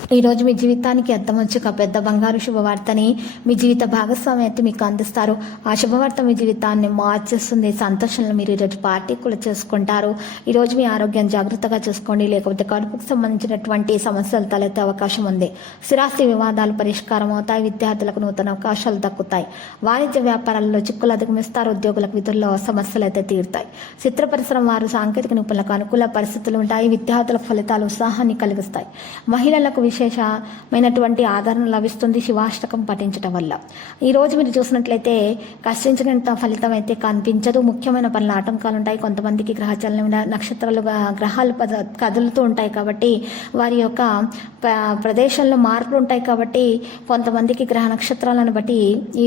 ఈ రోజు మీ జీవితానికి అర్థం వచ్చి ఒక పెద్ద బంగారు శుభవార్తని మీ జీవిత భాగస్వామి అయితే మీకు అందిస్తారు. ఆ శుభవార్త మీ జీవితాన్ని మార్చేస్తుంది. సంతోషంలో మీరు ఈరోజు పార్టీ కూడా చేసుకుంటారు ఈరోజు మీ ఆరోగ్యం జాగ్రత్తగా చూసుకోండి. లేకపోతే కడుపుకు సంబంధించినటువంటి సమస్యలు తలెత్తే అవకాశం ఉంది. స్థిరాస్తి వివాదాలు పరిష్కారం అవుతాయి. విద్యార్థులకు నూతన అవకాశాలు దక్కుతాయి. వాణిజ్య వ్యాపారాల్లో చిక్కులు అధిగమిస్తారు. ఉద్యోగులకు విధుల్లో సమస్యలు అయితే తీరుతాయి. చిత్ర పరిశ్రమ వారు సాంకేతిక నిపుణులకు అనుకూల పరిస్థితులు ఉంటాయి. విద్యార్థులకు ఫలితాలు ఉత్సాహాన్ని కలిగిస్తాయి. మహిళలకు విశేషమైనటువంటి ఆదరణ లభిస్తుంది శివాష్టకం పఠించడం వల్ల. ఈరోజు మీరు చూసినట్లయితే కష్టించినంత ఫలితం అయితే కనిపించదు. ముఖ్యమైన పనుల ఆటంకాలు ఉంటాయి. కొంతమందికి గ్రహచలనం నక్షత్రాలు గ్రహాలు కదులుతూ ఉంటాయి కాబట్టి వారి యొక్క ప్రదేశంలో మార్పులు ఉంటాయి కాబట్టి కొంతమందికి గ్రహ నక్షత్రాలను బట్టి ఈ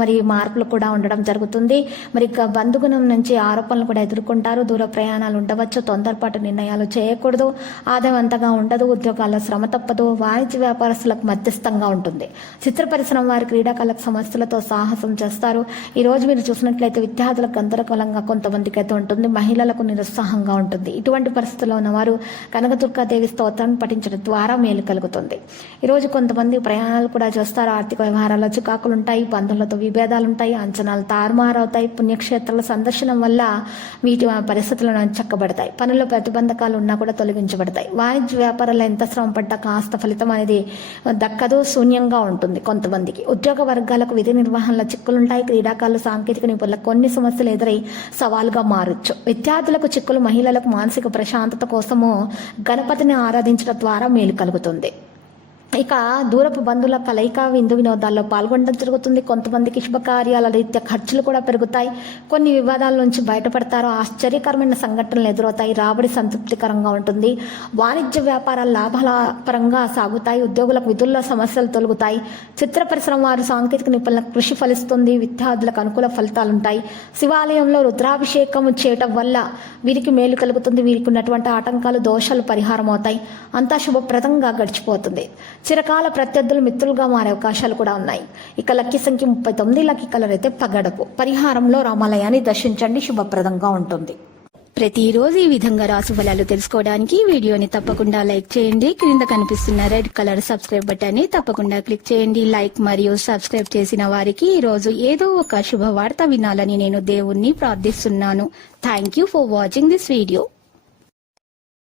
మరి మార్పులు కూడా ఉండడం జరుగుతుంది. మరి బంధుగుణం నుంచి ఆరోపణలు కూడా ఎదుర్కొంటారు. దూర ప్రయాణాలు ఉండవచ్చు. తొందరపాటు నిర్ణయాలు చేయకూడదు. ఆదాయం అంతగా ఉండదు. ఉద్యోగాల్లో శ్రమ తప్పదు. వాణిజ్య వ్యాపారస్తులకు మధ్యస్థంగా ఉంటుంది. చిత్ర పరిశ్రమ వారి క్రీడాకాలకు సమస్యలతో సాహసం చేస్తారు. ఈ రోజు మీరు చూసినట్లయితే విద్యార్థులకు గందరగోళంగా కొంతమందికి అయితే ఉంటుంది. మహిళలకు నిరుత్సాహంగా ఉంటుంది. ఇటువంటి పరిస్థితుల్లో ఉన్నవారు కనకదుర్గాదేవి స్తోత్రాన్ని పఠించడం ద్వారా మేలు కలుగుతుంది. ఈరోజు కొంతమంది ప్రయాణాలు కూడా చేస్తారు. ఆర్థిక వ్యవహారాల్లో చికాకులు ఉంటాయి బంధువులతో విభేదాలు ఉంటాయి అంచనాలు తారుమారవుతాయి. పుణ్యక్షేత్రాల సందర్శనం వల్ల వీటి పరిస్థితులను చక్కబడతాయి. పనుల్లో ప్రతిబంధకాలు ఉన్నా కూడా తొలగించబడతాయి. వాణిజ్య వ్యాపారాల్లో ఎంత శ్రమ పడ్డా కాస్త ఫలితం అనేది దక్కదు శూన్యంగా ఉంటుంది కొంతమందికి. ఉద్యోగ వర్గాలకు విధి నిర్వహణలో చిక్కులుంటాయి క్రీడాకారులు సాంకేతిక నిపుణులకు కొన్ని సమస్యలు ఎదురై సవాలుగా మారచ్చు. విద్యార్థులకు చిక్కులు మహిళలకు మానసిక ప్రశాంతత కోసము గణపతిని ఆరాధించడం ద్వారా మేలు కలుగుతుంది. ఇక దూరపు బంధువుల కలయిక విందు వినోదాల్లో పాల్గొనడం జరుగుతుంది. కొంతమందికి శుభకార్యాల రీత్యా ఖర్చులు కూడా పెరుగుతాయి. కొన్ని వివాదాల నుంచి బయటపడతారు. ఆశ్చర్యకరమైన సంఘటనలు ఎదురవుతాయి. రాబడి సంతృప్తికరంగా ఉంటుంది. వాణిజ్య వ్యాపారాలు లాభాల పరంగా సాగుతాయి. ఉద్యోగులకు విధుల్లో సమస్యలు తొలగుతాయి. చిత్ర పరిశ్రమ వారు సాంకేతిక నిపుణులకు కృషి ఫలిస్తుంది. విద్యార్థులకు అనుకూల ఫలితాలు ఉంటాయి శివాలయంలో రుద్రాభిషేకం చేయటం వల్ల వీరికి మేలు కలుగుతుంది. వీరికి ఉన్నటువంటి ఆటంకాలు దోషాలు పరిహారం అవుతాయి అంతా శుభప్రదంగా గడిచిపోతుంది. చిరకాల ప్రత్యర్థులు మిత్రులుగా మారే అవకాశాలు కూడా ఉన్నాయి. ఇక లక్కీ సంఖ్య ముప్పై తొమ్మిది లక్కీ కలర్ అయితే పగడపు. పరిహారంలో రామాలయాన్ని దర్శించండి శుభప్రదంగా ఉంటుంది. ప్రతిరోజు ఈ విధంగా రాసు ఫలాలు తెలుసుకోవడానికి వీడియోని తప్పకుండా లైక్ చేయండి. క్రింద కనిపిస్తున్న రెడ్ కలర్ సబ్స్క్రైబ్ బటన్ని తప్పకుండా క్లిక్ చేయండి. లైక్ మరియు సబ్స్క్రైబ్ చేసిన వారికి ఈ రోజు ఏదో ఒక శుభవార్త వినాలని నేను దేవుణ్ణి ప్రార్థిస్తున్నాను. Thank you for watching this video